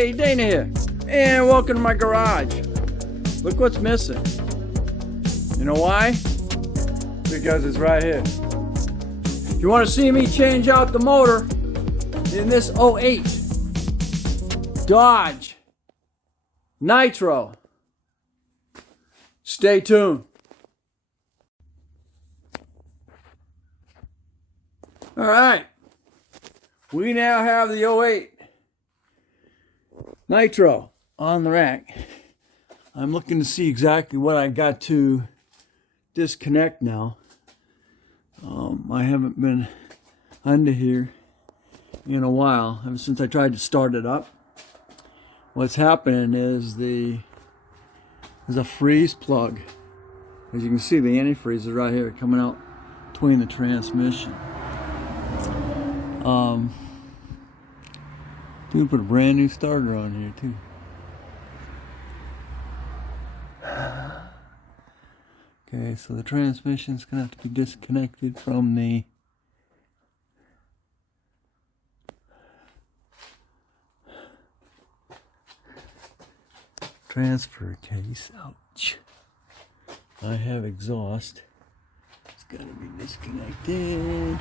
Hey, Dana here, and welcome to my garage. Look what's missing. You know why? Because it's right here. If you want to see me change out the motor in this 08 Dodge Nitro, stay tuned. All right, we now have the 08 Nitro on the rack. I'm looking to see exactly what I got to disconnect now. I haven't been under here in a while, ever since I tried to start it up. What's happening is there's a freeze plug. As you can see, the antifreeze is right here coming out between the transmission. Dude put a brand new starter on here too. Okay, so the transmission's gonna have to be disconnected from the transfer case. Ouch. I have exhaust. It's gotta be disconnected.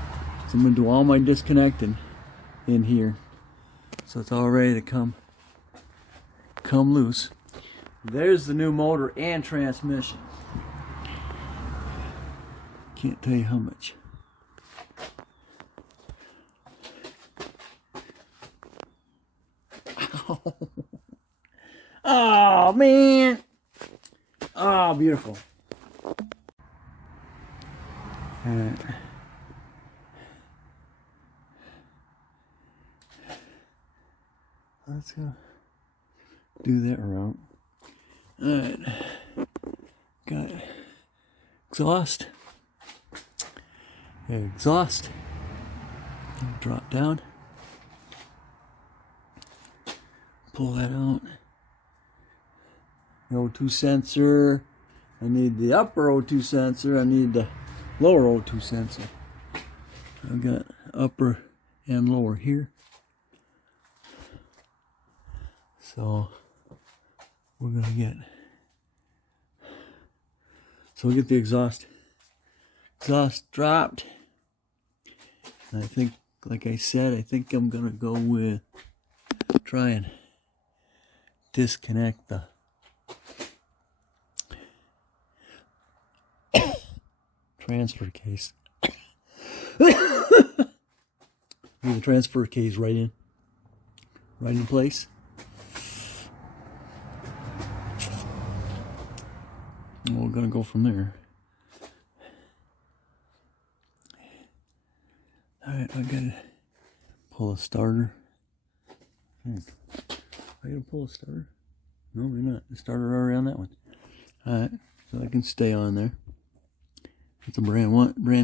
So I'm gonna do all my disconnecting in here. So it's all ready to come loose. There's the new motor and transmission. Can't tell you how much. Oh man. Oh, beautiful. Let's go do that route. Alright. Got exhaust. Exhaust. Drop down. Pull that out. The O2 sensor. I need the upper O2 sensor. I need the lower O2 sensor. I've got upper and lower here. So we'll get the exhaust dropped. And I think, like I said, I think I'm gonna go with try and disconnect the transfer case. Leave the transfer case right in place. And we're gonna go from there. Alright, I gotta pull a starter. I gotta pull a starter? No, we're not. The starter already on that one. Alright, so I can stay on there. It's a brand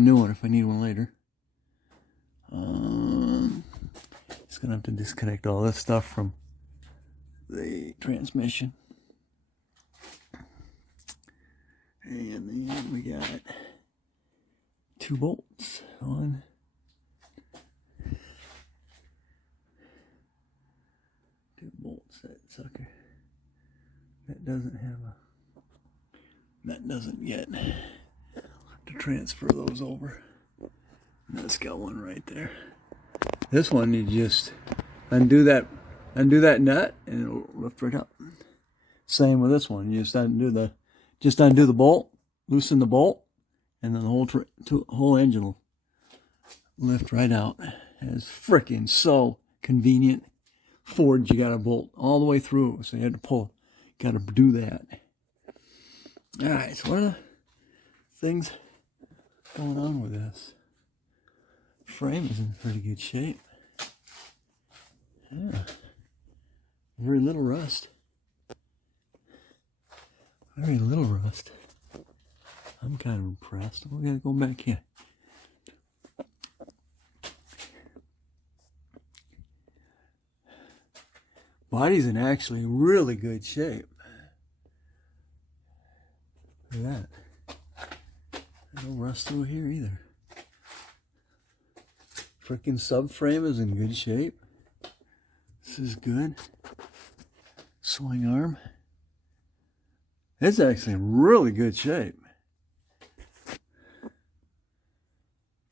new one if I need one later. Just gonna have to disconnect all this stuff from the transmission. And then we got 2 bolts on. That sucker. That doesn't yet. I'll have to transfer those over. And that's got one right there. This one you just undo that nut and it'll lift right up. Same with this one. You just undo the bolt, loosen the bolt, and then the whole engine will lift right out. It's freaking so convenient. Ford, you got to bolt all the way through, so you had to got to do that. All right, so one of the things going on with this frame is in pretty good shape. Yeah, very little rust. Very little rust. I'm kind of impressed. We gotta go back here. Body's in actually really good shape. Look at that. No rust through here either. Freaking subframe is in good shape. This is good. swing arm. It's actually in really good shape.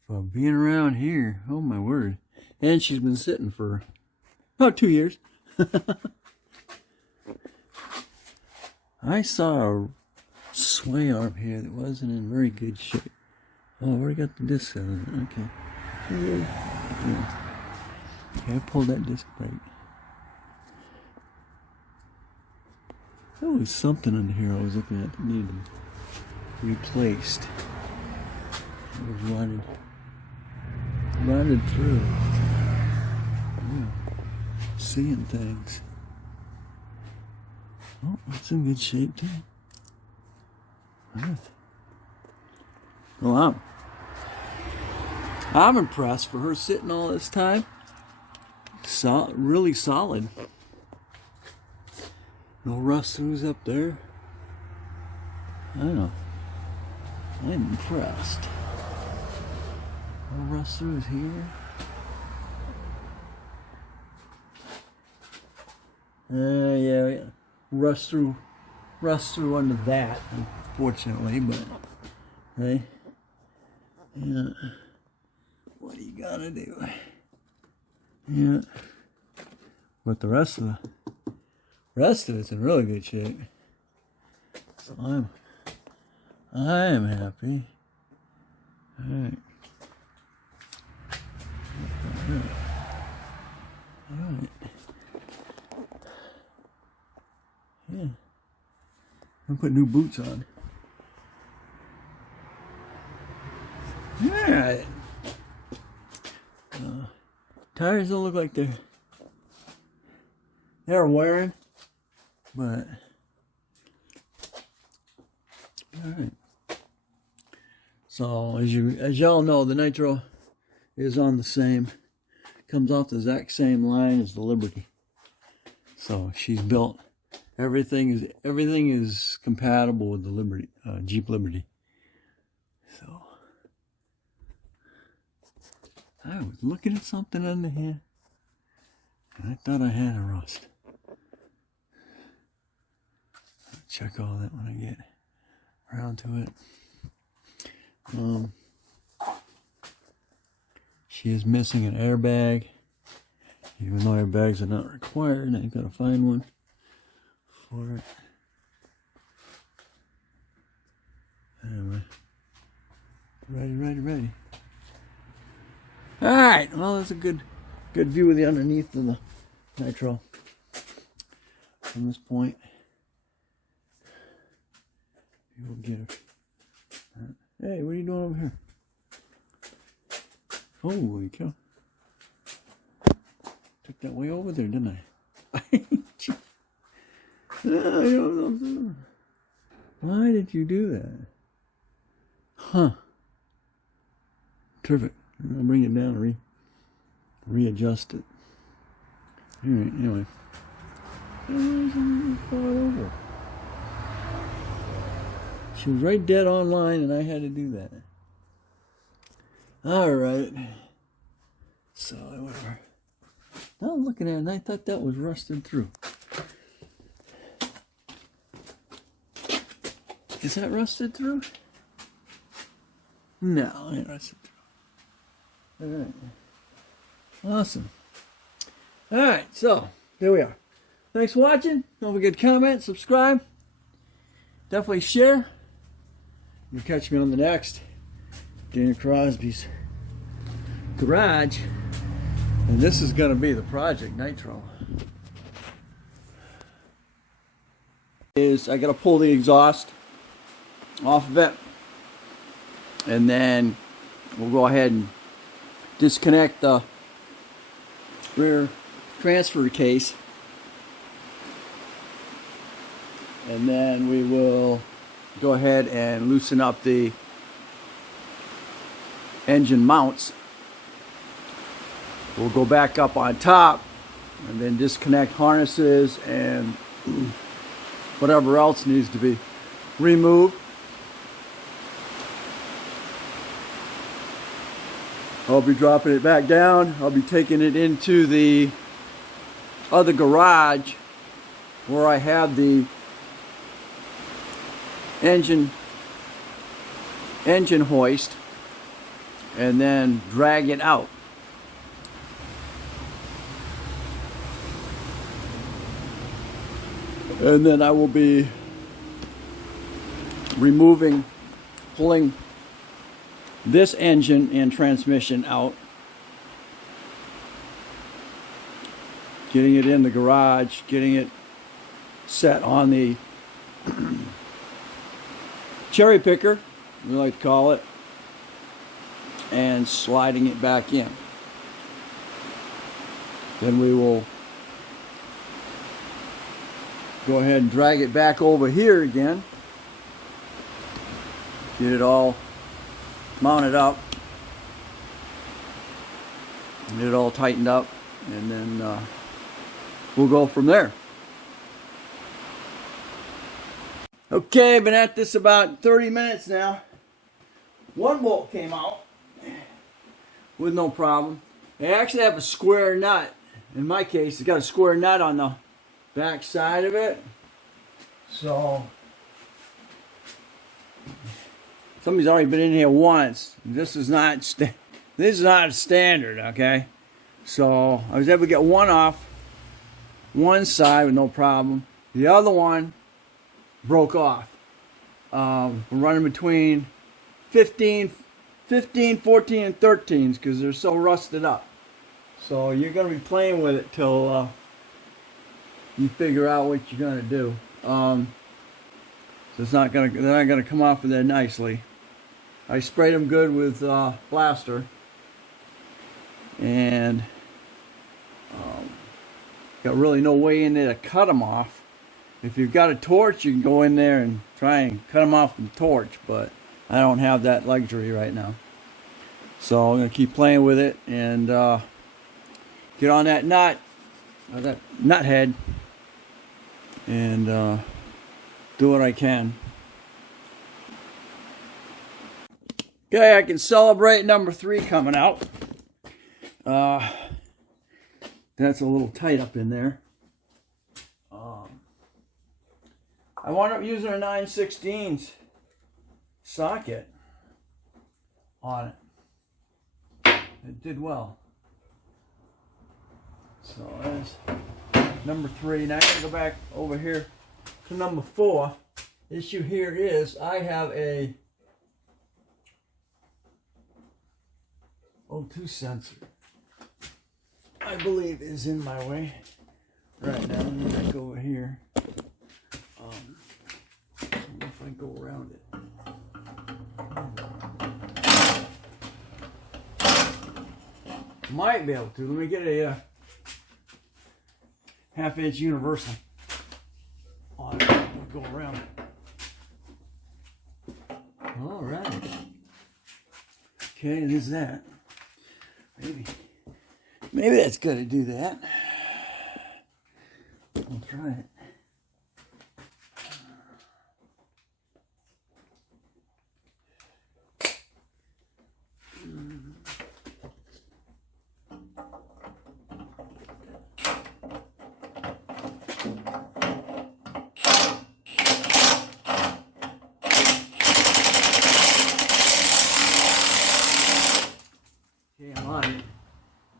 For being around here, oh my word. And she's been sitting for about 2 years. I saw a swing arm here that wasn't in very good shape. Oh, we got the disc on it. Okay. Yeah. Okay, I pulled that disc break. There was something under here I was looking at that needed replaced. It was rotted through. Yeah. Seeing things. Oh, it's in good shape too. Yeah. Well, I'm impressed for her sitting all this time. Really solid. No rust throughs up there. I don't know. I'm impressed. No rust throughs here. Yeah. Rust through under that, unfortunately, but hey. Yeah. What are you gonna do? Yeah. But the rest of it's in really good shape. So I am happy. Alright. Alright. Yeah. I'm putting new boots on. Alright. Tires don't look like they're wearing, but alright. So as y'all know, the Nitro is on the same, comes off the exact same line as the Liberty. So she's built, everything is compatible with the Liberty, Jeep Liberty. So I was looking at something under here, and I thought I had a rust. I'll check all that when I get around to it. She is missing an airbag. Even though airbags are not required, I gotta find one for it. Anyway, ready. Alright, well, that's a good view of the underneath of the Nitro from this point. You'll get it. Hey, what are you doing over here? Holy cow. Took that way over there, didn't I? Why did you do that? Huh. Terrific. I'll bring it down and readjust it. Alright, anyway. Over. She was right dead online and I had to do that. Alright. So, whatever. I was looking at it and I thought that was rusted through. Is that rusted through? No, it ain't rusted through. Alright. Awesome. Alright, so there we are. Thanks for watching. Don't forget to comment, subscribe. Definitely share. You'll catch me on the next Dana Crosby's Garage. And this is going to be the Project Nitro. I got to pull the exhaust off of it. And then we'll go ahead and disconnect the rear transfer case. And then we will go ahead and loosen up the engine mounts. We'll go back up on top and then disconnect harnesses and whatever else needs to be removed. I'll be dropping it back down. I'll be taking it into the other garage where I have the engine hoist, and then drag it out. And then I will be pulling this engine and transmission out, getting it in the garage, getting it set on the cherry picker, we like to call it, and sliding it back in. Then we will go ahead and drag it back over here again, get it all mounted up, get it all tightened up, and then we'll go from there. Okay, been at this about 30 minutes now. One bolt came out with no problem. They actually have a square nut. In my case, it's got a square nut on the back side of it. So somebody's already been in here once. This is not standard, okay? So I was able to get one off one side with no problem. The other one broke off. We're running between 15, 14, and 13s because they're so rusted up. So you're going to be playing with it till you figure out what you're going to do. So they're not going to come off of there nicely. I sprayed them good with plaster, and got really no way in there to cut them off. If you've got a torch, you can go in there and try and cut them off with a torch, but I don't have that luxury right now. So I'm going to keep playing with it and get on that nut head, and do what I can. Okay, I can celebrate number 3 coming out. That's a little tight up in there. I wound up using a 9/16 socket on it. It did well. So that's number 3. Now I gotta go back over here to number 4. Issue here is I have a O2 sensor, I believe, is in my way right now. Let me go over here. If I go around it. Might be able to. Let me get a 1/2" universal on it. We'll go around it. All right. Okay, there's that. Maybe that's good to do that. I'll try it. Okay, I'm on it.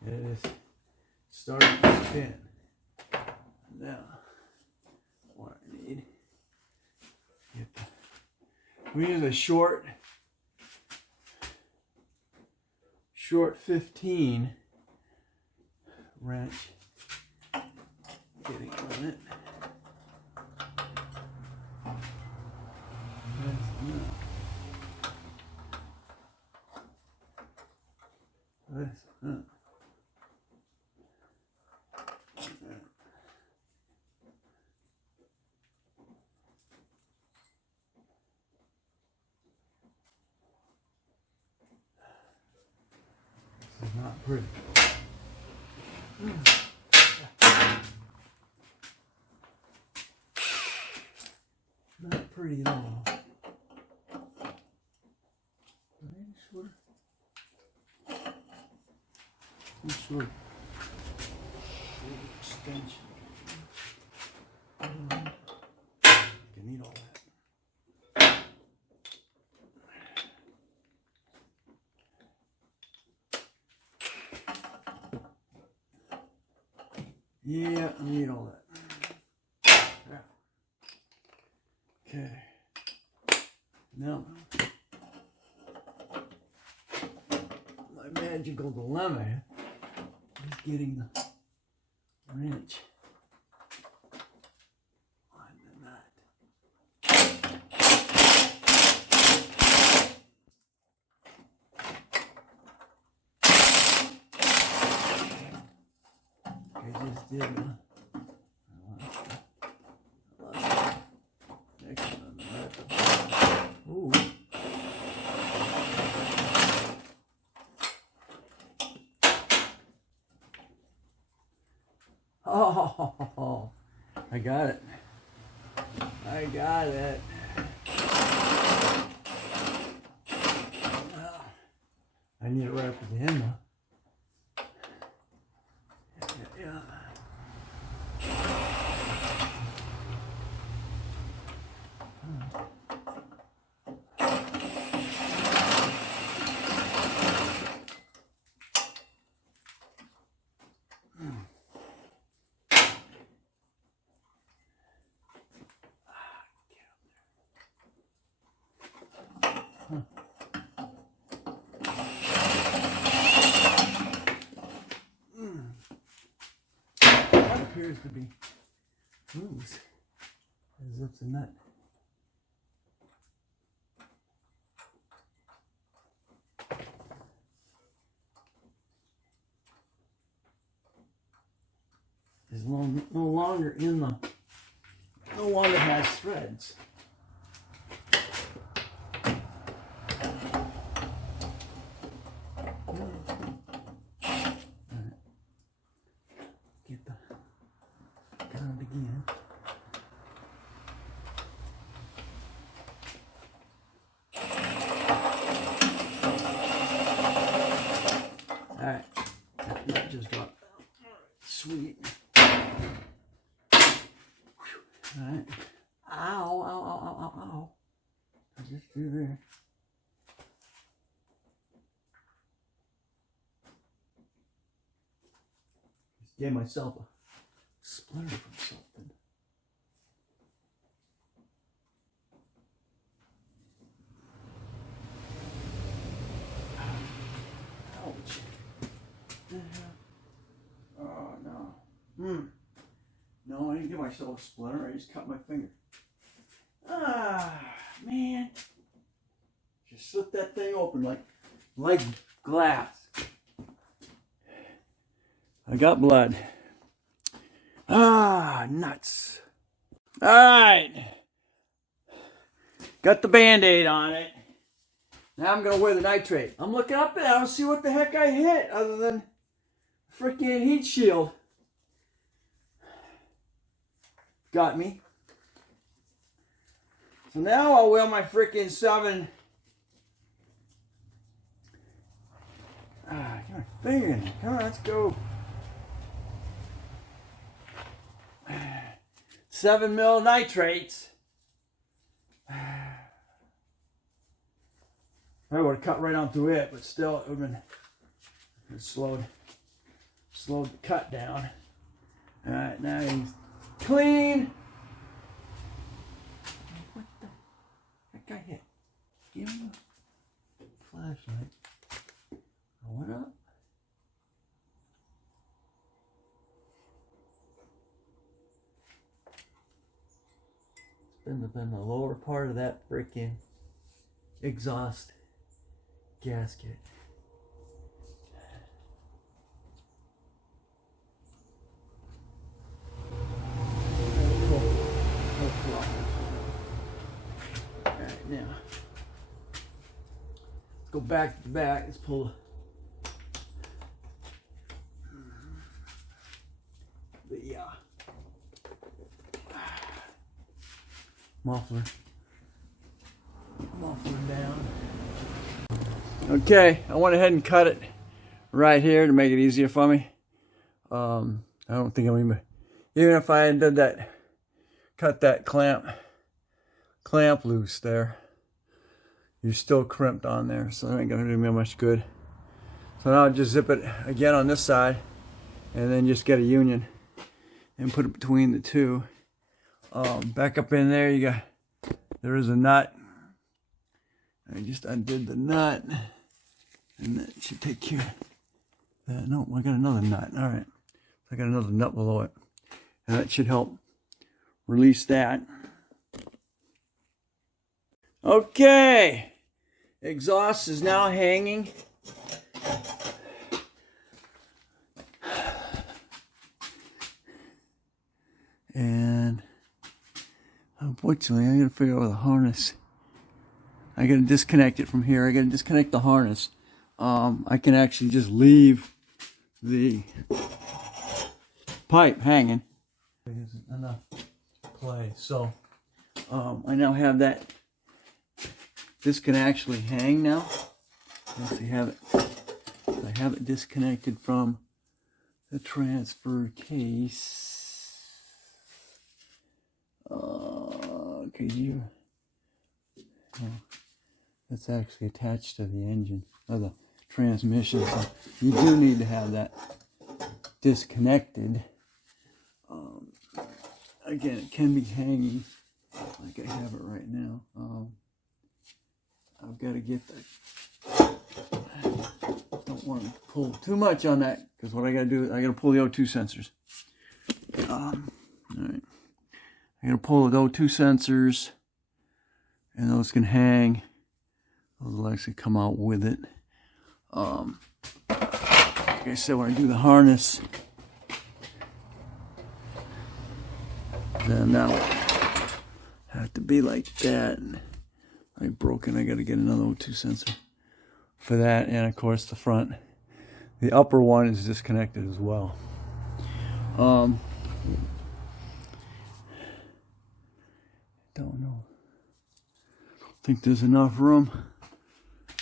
It is starting to spin. Now, what I need, we use a short 15 wrench. Getting on it. This is not pretty. Not pretty at all. Extension. Yeah, I need all that. Okay. Now, my magical dilemma is getting the wrench on the nut. I just did one. Next one. Ooh. Oh, I got it. I got it. I need it right up at the end though. Yeah. That appears to be loose as if it's a nut. Is no longer in the, no longer has threads. Get the count again. All right, that just dropped down. Sweet. All right. Ow, ow, ow, ow, ow, ow. I just threw there. Just gave myself a splinter from something. Ouch. Oh, no. No, I didn't give myself a splinter. I just cut my finger. Ah, man. Just slit that thing open like glass. I got blood. Ah, nuts. All right. Got the Band-Aid on it. Now I'm going to wear the nitrate. I'm looking up and I don't see what the heck I hit other than freaking heat shield. Got me. So now I'll wear my freaking 7. Get my finger in there. Come on, let's go. 7 mil nitrates. I would have cut right on through it, but still it would have been slowed the cut down. All right, now he's clean. What the heck I hit? Give him a flashlight. What up? It's been the lower part of that freaking exhaust gasket. Alright, now let's go back to the back. Let's pull the muffler down. Okay, I went ahead and cut it right here to make it easier for me. I don't think I'm even if I had done that, cut that clamp loose there, you're still crimped on there, so that ain't gonna do me much good. So now I'll just zip it again on this side and then just get a union and put it between the two. Back up in there, there is a nut. I just undid the nut, and that should take care of that. No, I got another nut. All right, I got another nut below it, and that should help release that. Okay, exhaust is now hanging. And unfortunately, I gotta figure out the harness. I gotta disconnect it from here. I gotta disconnect the harness. I can actually just leave the pipe hanging. There isn't enough play, so I now have that. This can actually hang now. I actually have it. I have it disconnected from the transfer case. That's actually attached to the engine or the transmission, so you do need to have that disconnected. Again, it can be hanging like I have it right now. I've got to get that. Don't want to pull too much on that, because what I got to do is I got to pull the O2 sensors. All right. I'm going to pull the O2 sensors, and those can hang. Those will actually come out with it. Like I said, when I do the harness, then that will have to be like that. Like broken, I got to get another O2 sensor for that. And of course, the front, the upper one is disconnected as well. Don't know. Think there's enough room,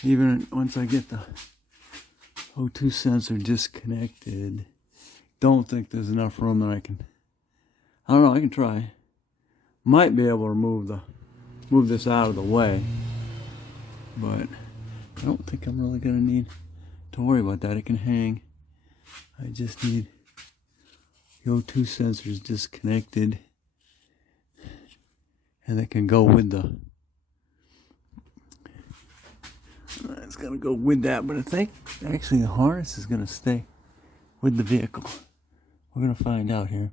even once I get the O2 sensor disconnected. Don't think there's enough room that I don't know, I can try. Might be able to move this out of the way, but I don't think I'm really gonna need to worry about that. It can hang. I just need the O2 sensors disconnected, and it can go with the, it's gonna go with that, but I think actually the harness is gonna stay with the vehicle. We're gonna find out here.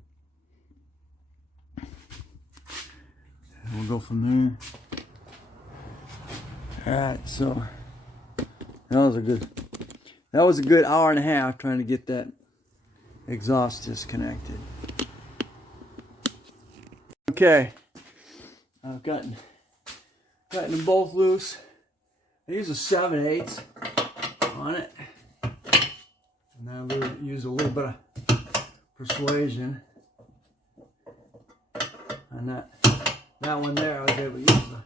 And we'll go from there. Alright, so that was a good hour and a half trying to get that exhaust disconnected. Okay. I've gotten them both loose. I use a 7/8 on it, and I use a little bit of persuasion. And that one there, I was able to use the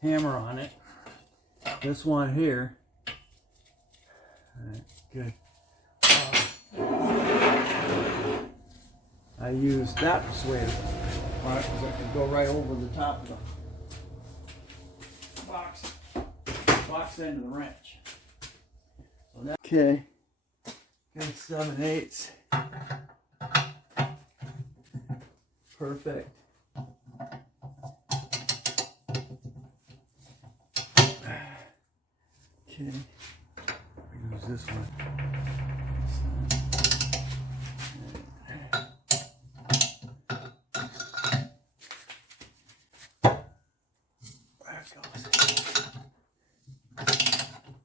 hammer on it. This one here, alright, good. I used that persuader on it because I could go right over the top of the box end of the wrench. So that, okay, got 7/8. Perfect. Okay, use this one.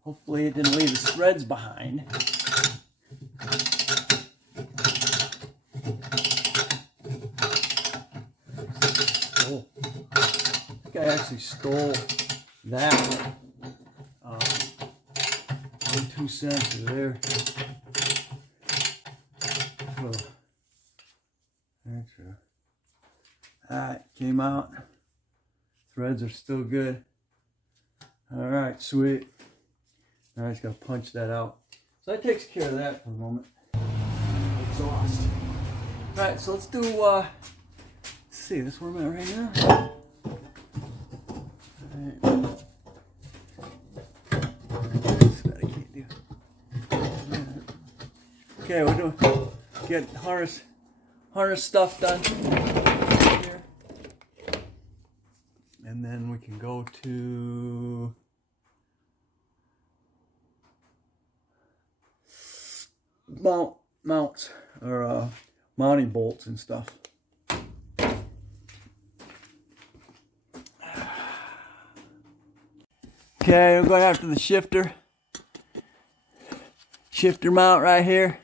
Hopefully it didn't leave the threads behind. I think I actually stole that O2 sensor there. Nitro. Alright, came out. Threads are still good. Alright, sweet. Now I just gotta punch that out. So that takes care of that for the moment. Exhaust. Alright, so let's do, let's see, that's where I'm at right now. Alright. That's what I can't do. Okay, we're get harness stuff done here. And then we can go to mounts or mounting bolts and stuff. Okay, we're going after the shifter mount right here.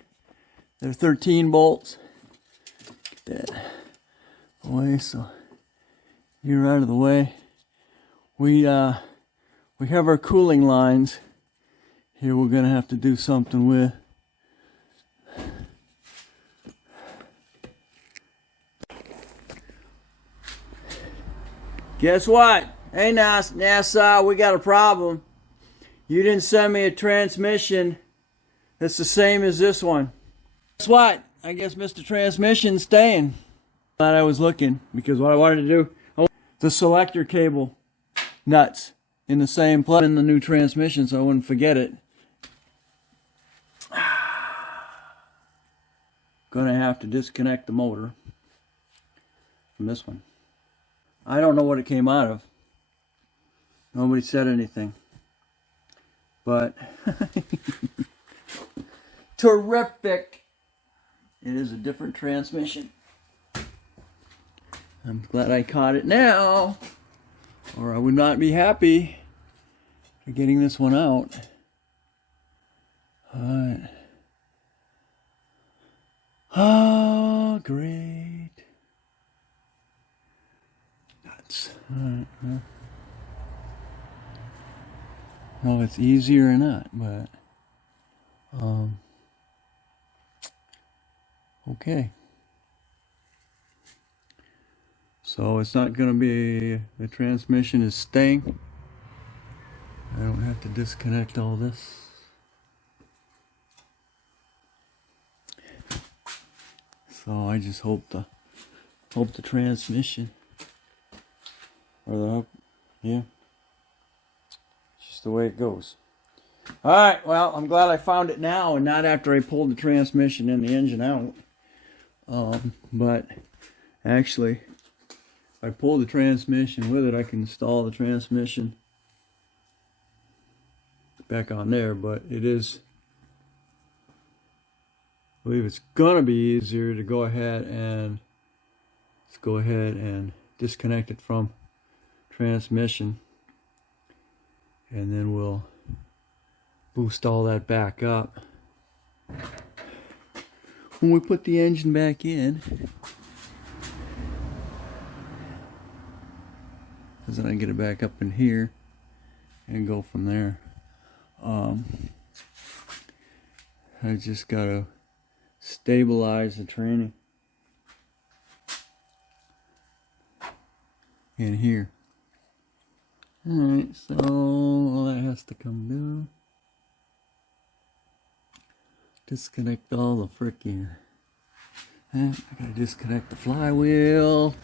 There's 13 bolts. Get that away, so you're out of the way. We have our cooling lines here. We're gonna have to do something with. Guess what? Hey, NASA, we got a problem. You didn't send me a transmission that's the same as this one. Guess what? I guess Mr. Transmission's staying. Glad I was looking, because what I wanted to do, the selector cable nuts in the same place in the new transmission, so I wouldn't forget it. Gonna have to disconnect the motor from this one. I don't know what it came out of. Nobody said anything. But terrific. It is a different transmission. I'm glad I caught it now, or I would not be happy for getting this one out. Alright. Oh, great. Nuts. Alright. I don't know if it's easier or not, but okay. So it's not going to be, the transmission is staying. I don't have to disconnect all this. So I just hope the transmission, or yeah. The way it goes. Alright, well, I'm glad I found it now and not after I pulled the transmission and the engine out. But actually, if I pull the transmission with it, I can install the transmission back on there. But it is, I believe it's gonna be easier to go ahead and disconnect it from transmission. And then we'll boost all that back up when we put the engine back in. Because then I get it back up in here and go from there. I just gotta stabilize the tranny in here. Alright, so all that has to come down. Disconnect all the freaking. I gotta disconnect the flywheel.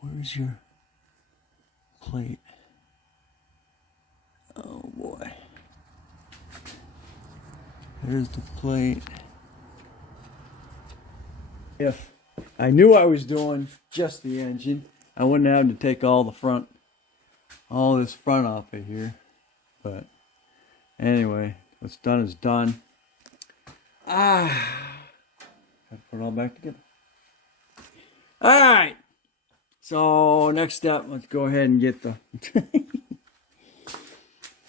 Where's your plate? Oh boy. There's the plate. If I knew I was doing just the engine, I wouldn't have to take all this front off of here. But anyway, what's done is done. Gotta put it all back together. Alright. So next step, let's go ahead and get the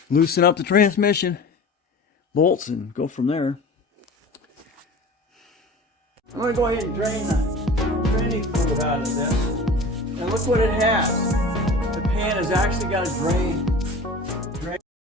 loosen up the transmission bolts and go from there. I'm going to go ahead and drain the training fluid out of this. And look what it has. The pan has actually got a drain